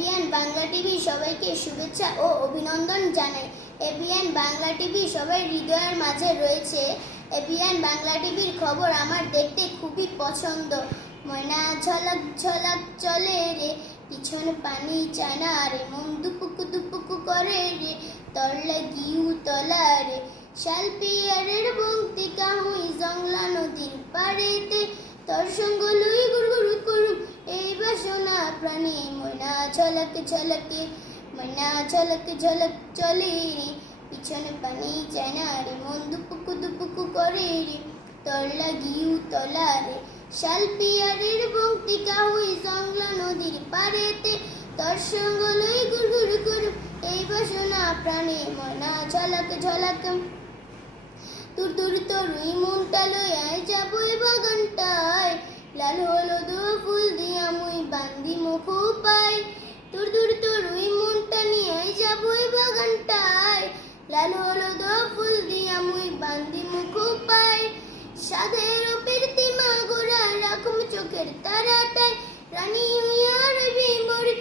ABN Bangla TV সবাইকে শুভেচ্ছা ও অভিনন্দন জানাই। এবিএন বাংলা টিভি সবাই হৃদয়ের মাঝে রয়েছে। এবিএন বাংলা টিভির খবর আমার দেখতে খুবই পছন্দ। ময়না ঝলক ঝলক চলে রে, পিছন পানি চানা রে, মন দুপুকু দুপুকু করে রে তরলে গিউ তলা রে। শালপিয়ারের বংতিকা হুই জংলা নদীর পাড়েতে তোর সঙ্গ লই গুড়গুড় করুম এই বাসনা ময়না ঝলক ঝলকে ময়না ঝলক ঝলক চলে রে। পিছনে পানি চায় না রে মন দুপুকু দুপুকু করে রে। তোর লাগিউ তলা রে শালপিয়ারের বংতিকা হুই জংলা নদীর পাড়েতে। তোর সঙ্গ লই গুড়গুড় করুম এই বাসনা প্রাণী ময়না ঝলক ঝলক। তোর তোর তোর ওই মনটা লইয়াই যাব এ বাগানটায় মুখ পাই তোর তোর তোর ওই মনটা নিয়ে যাব এ বাগানটায়। লাল, হলুদ ফুল দিয়া মুই বান্দি মুখ পাই সাধের প্রীতিমা গোরা রাখুম চোখের তারাটায়। রানী হইয়া রবি মরি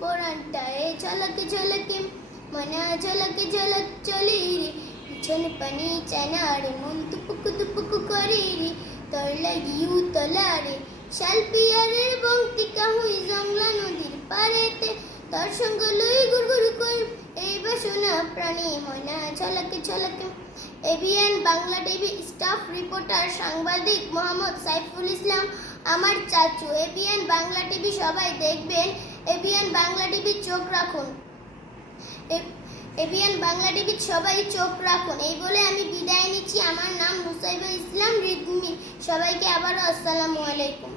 পরানটায়। ঝলকে ঝলকে, মনা ঝলকে, ঝলক চলে রে। পিছনে পানি চানা রে মন তুপুকু তুপুকু করে রে। তোর লাগিউ তলা রে। শালপিয়ারের বংতিকা হই জংলা নদীর পারেতে তোর লই গুড়গুড় কর। এই বাসনা প্রাণী, ময়না, ঝলকে ঝলকে। ABN Bangla TV staff reporter, সাংবাদিক মোহাম্মদ সাইফুল ইসলাম। আমার চাচু এবিএন বাংলা টিভি সবাই দেখবেন। এবিএন বাংলা টিভি চোখ রাখুন। এবিএন বাংলা টিভির সবাই চোখ রাখুন। এই বলে আমি বিদায় নিচ্ছি। আমার নাম মুসাইবা ইসলাম, রিদমি। সবাইকে আবারও আসসালামু আলাইকুম।